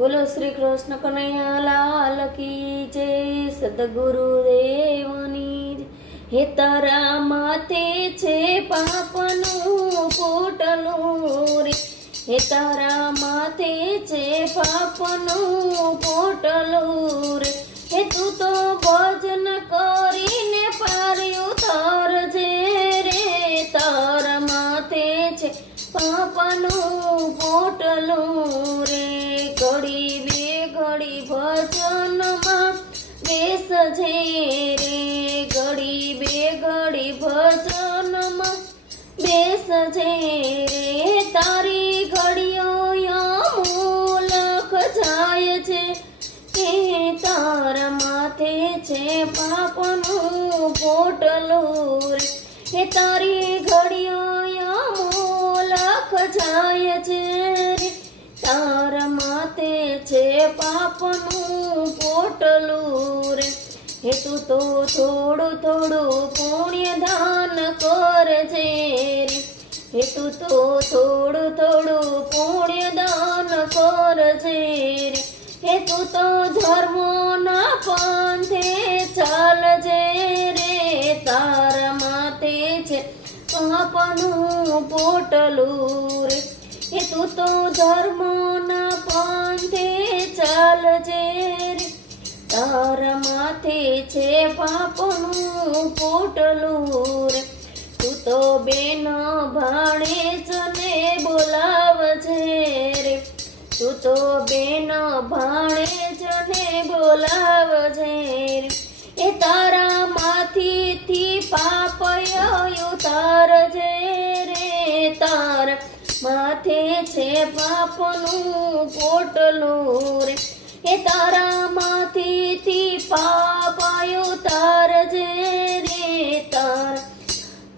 બોલો શ્રી કૃષ્ણ કનૈયા લાલ કી જય, સદગુરુદેવની જય. હે તારા માથે છે પાપનું પોટલું રે, હે તારા માથે છે પાપનું પોટલું રે. હે તું તો ભજન કરીને પાર્યું તારજે રે, તારા માથે છે પાપનું પોટલું રે. ઘડી બે ઘડી ભજનમાં બેસજે રે, ઘડી બે ઘડી ભજનમાં બેસજે રે. તારી ઘડીઓ અમૂલક જાય છે, કે તારા માથે છે પાપનું પોટલું રે. હે તારી ઘડીઓ અમૂલક જાય છે રે, તારા માથે છે પાપનું પોટલું રે. હે તું તો થોડું થોડું પુણ્ય દાન કરજે રે, હે તું તો થોડું થોડું પુણ્ય દાન કરજે રે. હે તું તો ધર્મના પંથે ચાલજે રે, તારા માથે છે પાપનું પોટલું રે. હે તું તો ધર્મના પંથે ચાલજે રે, તારા માથે છે પાપનું પોટલું રે. તું તો બેન ભાણેજને બોલાવજે રે, તું તો બેન ભાણેજને બોલાવજે રે. એ તારા માથેથી પાપ ઉતારજે રે, તારા માથે છે પાપનું પોટલું રે. એ તારા માથેથી પાપ ઉતારજે રે, તારા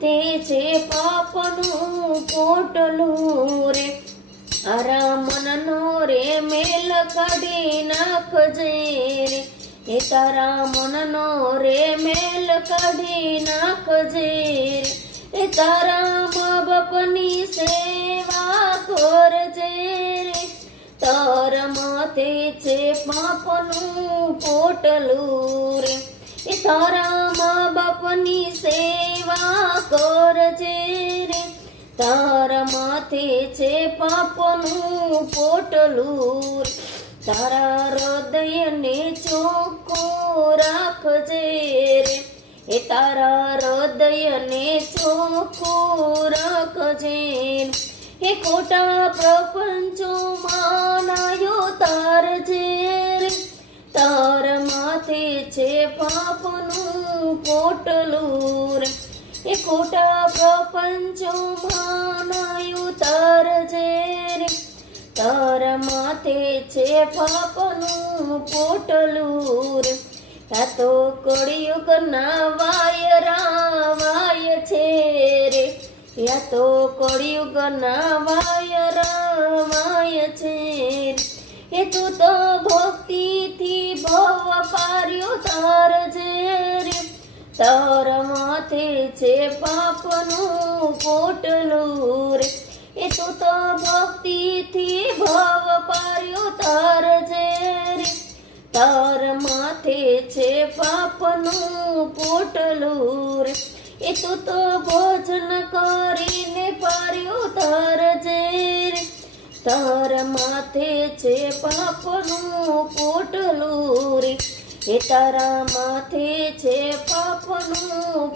તે છે પાપનું પોટલું રે. તારા મનનો રે મેલ કાઢી નાખજે રે, એ તારા મનનો રે મેલ કાઢી નાખજે રે. એ તારા મા બાપની સેવા કરજે રે, તારા માથે છે પાપનું પોટલું રે. એ તારા મા બાપની સેવા કરજે રે, તારા માથે છે પાપનું પોટલું રે. તારા હૃદયને ચોખ્ખું રાખજે રે, એ તારા હૃદયને ચોખ્ખું રાખજે રે. એ ખોટા પ્રપંચોમાં નાયો તારજે રે, તારા માથે છે પાપનું પોટલું રે. એ ખોટા પ્રપંચોમાં નાયો તારજે રે, તારા માથે છે પાપનું પોટલું રે. આ તો કળિયુગના વાયરા છે રે, આ તો કળિયુગના વાયરા છે રે. એ તું તો ભક્તિથી ભવ પાર્યો તારજે રે, તારા માથે છે પાપનું પોટલું રે. એ તું તો ભક્તિથી ભવ પાર્યો તારજે રે, તારા માથે છે પાપનું પોટલું રે. એ તું તો ભોજન કરીને પાર્યો તારજે રે, તારા માથે છે પાપનું પોટલું રે. એ તારા માથે છે પાપનું